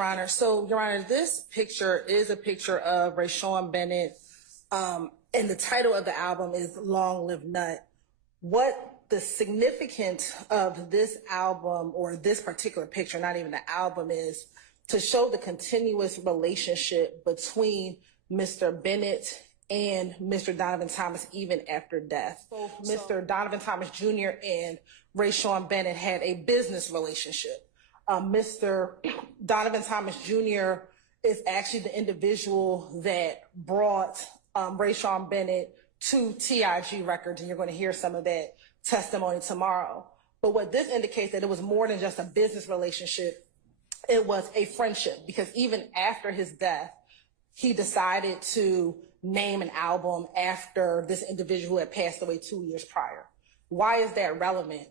Your Honor, so, Your Honor, this picture is a picture of Rayshawn Bennett, and the title of the album is Long Live Nut. What the significance of this album, or this particular picture, not even the album, is to show the continuous relationship between Mr. Bennett and Mr. Donovan Thomas even after death. Both Mr. Donovan Thomas Jr. and Rayshawn Bennett had a business relationship. Mr. Donovan Thomas Jr. is actually the individual that brought Rayshawn Bennett to TIG Records, and you're going to hear some of that testimony tomorrow. But what this indicates that it was more than just a business relationship, it was a friendship, because even after his death, he decided to name an album after this individual who had passed away 2 years prior. Why is that relevant?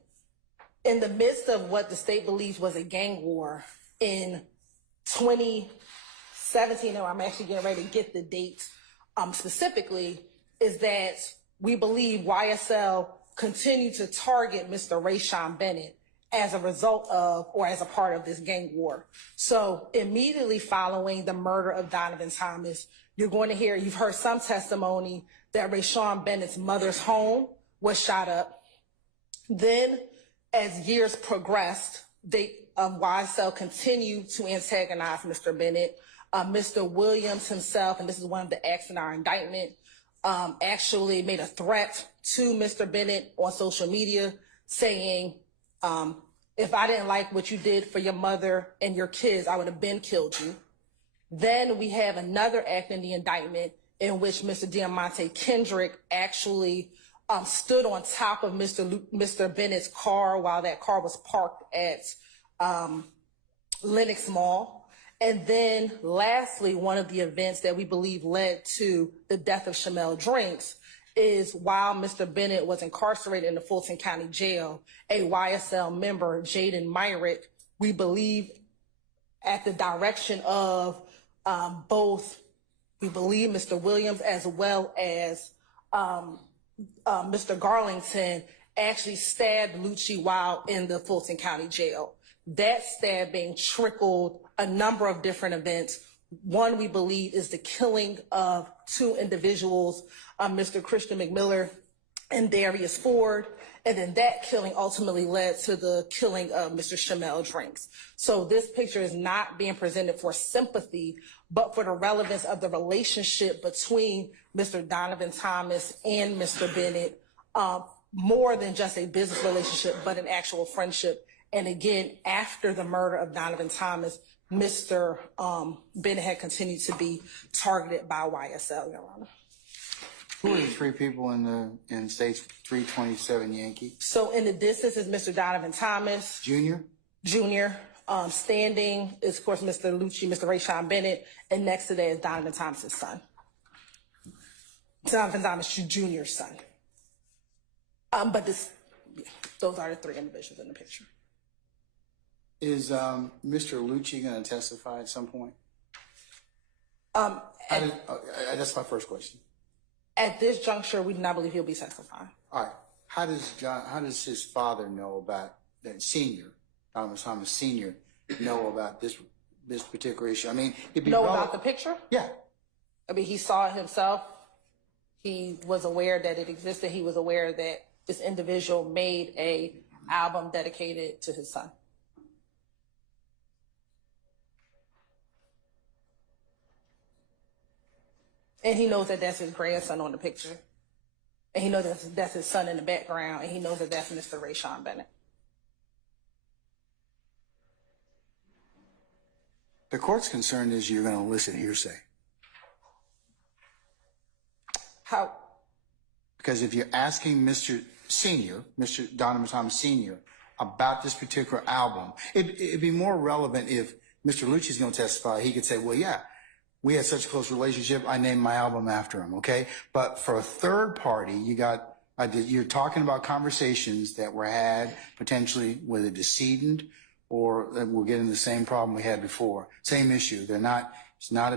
In the midst of what the state believes was a gang war in 2017, and I'm actually getting ready to get the dates specifically, is that we believe YSL continued to target Mr. Rayshawn Bennett as a result of, or as a part of, this gang war. So immediately following the murder of Donovan Thomas, you're going to hear, you've heard some testimony that Rayshawn Bennett's mother's home was shot up. Then, as years progressed, YSL continued to antagonize Mr. Bennett. Mr. Williams himself, and this is one of the acts in our indictment, actually made a threat to Mr. Bennett on social media saying, if I didn't like what you did for your mother and your kids, I would have been killed you. Then we have another act in the indictment in which Mr. Diamante Kendrick actually stood on top of Mr. Bennett's car while that car was parked at Lenox Mall. And then lastly, one of the events that we believe led to the death of Shamel Drinks is while Mr. Bennett was incarcerated in the Fulton County Jail, a YSL member, Jaden Myrick, we believe at the direction of both, we believe Mr. Williams as well as Mr. Garlington, actually stabbed Lucci while in the Fulton County Jail. That stabbing trickled a number of different events. One, we believe, is the killing of two individuals, Mr. Christian McMiller and Darius Ford. And then that killing ultimately led to the killing of Mr. Shamel Drinks. So this picture is not being presented for sympathy, but for the relevance of the relationship between Mr. Donovan Thomas and Mr. Bennett, more than just a business relationship, but an actual friendship. And again, after the murder of Donovan Thomas, Mr. Bennett had continued to be targeted by YSL, Your Honor. Who are the three people in State's 327 Yankee? So in the distance is Mr. Donovan Thomas. Junior? Junior. Standing is, of course, Mr. Lucci, Mr. Rayshawn Bennett, and next to that is Donovan Thomas's son. Donovan Thomas Jr.'s son. But those are the three individuals in the picture. Is Mr. Lucci going to testify at some point? That's my first question. At this juncture, we do not believe he'll be testifying. All right. How does his father know about that senior, Donovan Thomas Sr., know about this particular issue? I mean, about the picture? Yeah. I mean, he saw it himself. He was aware that it existed. He was aware that this individual made a album dedicated to his son. And he knows that that's his grandson on the picture. And he knows that that's his son in the background. And he knows that that's Mr. Rayshawn Bennett. The court's concern is you're going to elicit hearsay. How? Because if you're asking Mr. Senior, Mr. Donovan Thomas Sr., about this particular album, it'd be more relevant if Mr. Lucci's going to testify. He could say, well, yeah, we had such a close relationship, I named my album after him, okay? But for a third party, you're talking about conversations that were had potentially with a decedent, or we're getting the same problem we had before. Same issue. It's not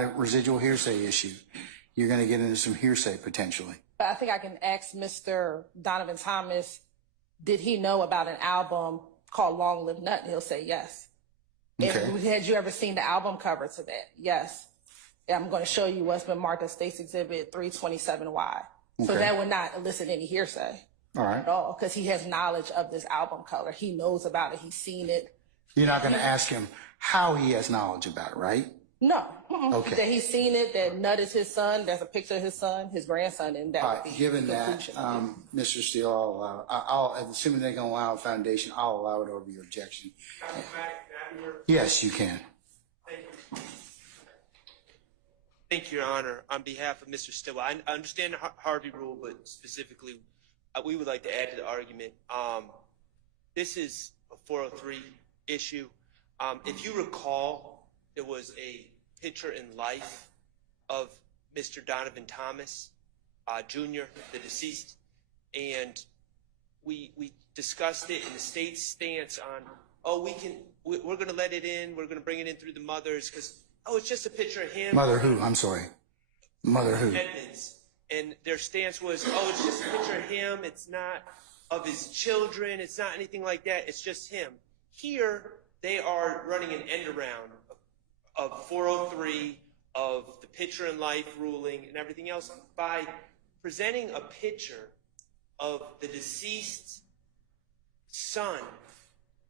a residual hearsay issue. You're going to get into some hearsay potentially. But I think I can ask Mr. Donovan Thomas, did he know about an album called Long Live Nut? And he'll say yes. Okay. And had you ever seen the album cover to that? Yes. I'm going to show you what's been marked as State's Exhibit 327Y. So Okay. that would not elicit any hearsay All right. at all, because he has knowledge of this album cover. He knows about it. He's seen it. You're not going to ask him how he has knowledge about it, right? No. Okay. That he's seen it, that Nut is his son. There's a picture of his son, his grandson, and that All would right. be Given the that, conclusion. Mr. Steele, I'll assuming they can allow a foundation, I'll allow it over your objection. Yes, you can. Thank you. Thank you, Your Honor. On behalf of Mr. Stillwell, I understand the Harvey rule, but specifically, we would like to add to the argument. This is a 403 issue. If you recall, there was a picture in life of Mr. Donovan Thomas, Jr., the deceased, and we discussed it in the state's stance on, we're going to let it in, we're going to bring it in through the mothers, because, it's just a picture of him. Mother who? I'm sorry. Mother who? Edmonds. And their stance was, it's just a picture of him. It's not of his children. It's not anything like that. It's just him. Here, they are running an end around of 403, of the picture in life ruling and everything else by presenting a picture of the deceased son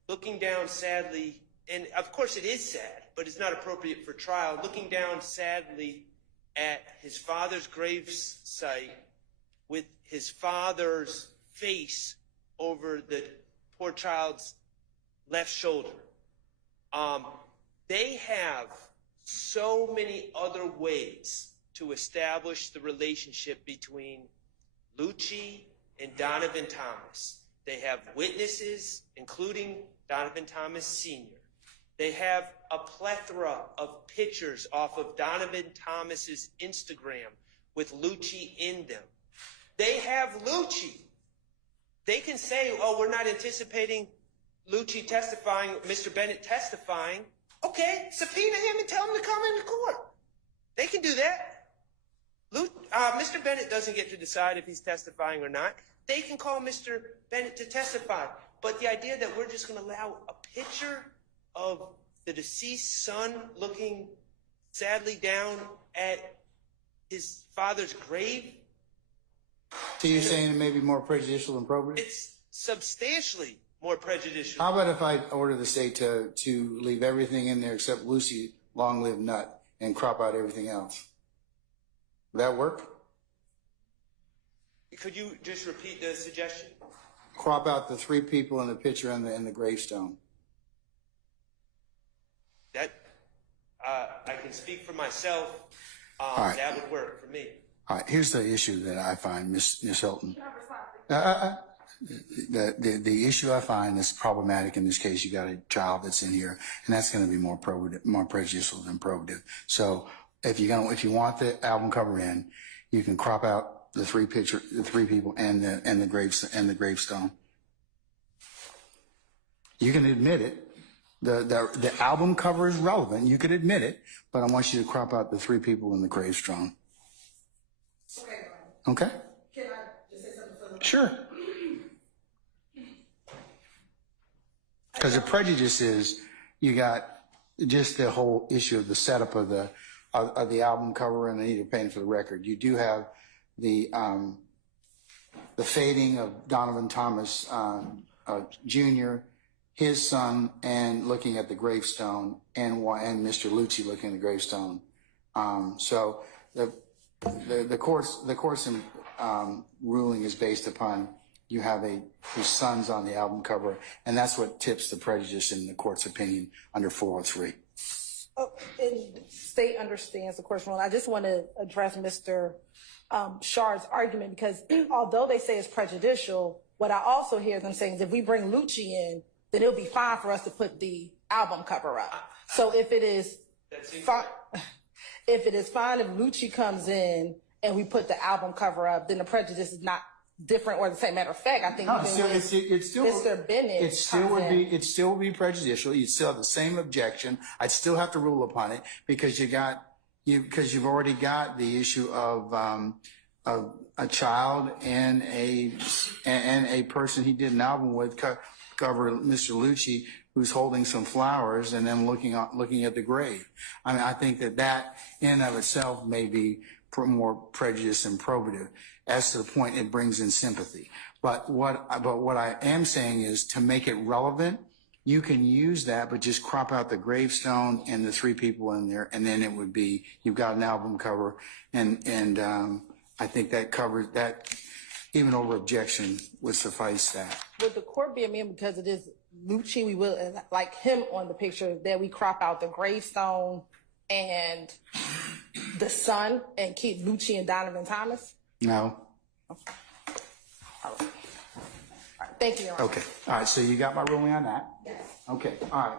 looking down sadly, and of course it is sad, but it's not appropriate for trial, looking down sadly at his father's grave site with his father's face over the poor child's left shoulder. They have so many other ways to establish the relationship between Lucci and Donovan Thomas. They have witnesses, including Donovan Thomas Sr. They have a plethora of pictures off of Donovan Thomas's Instagram with Lucci in them. They have Lucci. They can say, we're not anticipating Lucci testifying, Mr. Bennett testifying. Okay, subpoena him and tell him to come into court. They can do that. Mr. Bennett doesn't get to decide if he's testifying or not. They can call Mr. Bennett to testify. But the idea that we're just going to allow a picture of the deceased son looking sadly down at his father's grave. So you're saying it may be more prejudicial than probative? It's substantially more prejudicial. How about if I order the state to leave everything in there except Lucy, long live Nut, and crop out everything else? Would that work? Could you just repeat the suggestion? Crop out the three people in the picture and the gravestone. That I can speak for myself. right. That would work for me. All right, here's the issue that I find, Miss Hylton. The issue I find that's problematic in this case, you got a child that's in here, and that's going to be more prejudicial than probative. So if you want the album cover in, you can crop out the three people and the gravestone. You can admit it. The album cover is relevant. You could admit it, but I want you to crop out the three people in the gravestone. Okay. Can I just say something for the Sure. Because the prejudice is you got just the whole issue of the setup of the album cover, and I need to paint for the record. You do have the fading of Donovan Thomas Jr., his son, and looking at the gravestone, and Mr. Lucci looking at the gravestone. So the court's ruling is based upon you have his son's on the album cover, and that's what tips the prejudice in the court's opinion under 403. And the state understands the court's ruling. I just want to address Mr. Shard's argument, because although they say it's prejudicial, what I also hear them saying is if we bring Lucci in, then it'll be fine for us to put the album cover up. So if it is fine, if Lucci comes in and we put the album cover up, then the prejudice is not different or the same. Matter of fact, I think It's still Mr. Bennett. it still would be prejudicial. You'd still have the same objection. I'd still have to rule upon it because you've already got the issue of a child and a person he did an album with cover, Mr. Lucci, who's holding some flowers and then looking at the grave. I mean, I think that in and of itself may be more prejudice and probative, as to the point it brings in sympathy. But what I am saying is, to make it relevant, you can use that, but just crop out the gravestone and the 3 people in there, and then it would be, you've got an album cover, and I think that covers that. Even over objection would suffice that. Would the court be amenable, because it is Lucci, we will like him on the picture, that we crop out the gravestone and the son and keep Lucci and Donovan Thomas? No. All right. Thank you, Your Honor. Okay. All right. So you got my ruling on that? Yes. Okay. All right.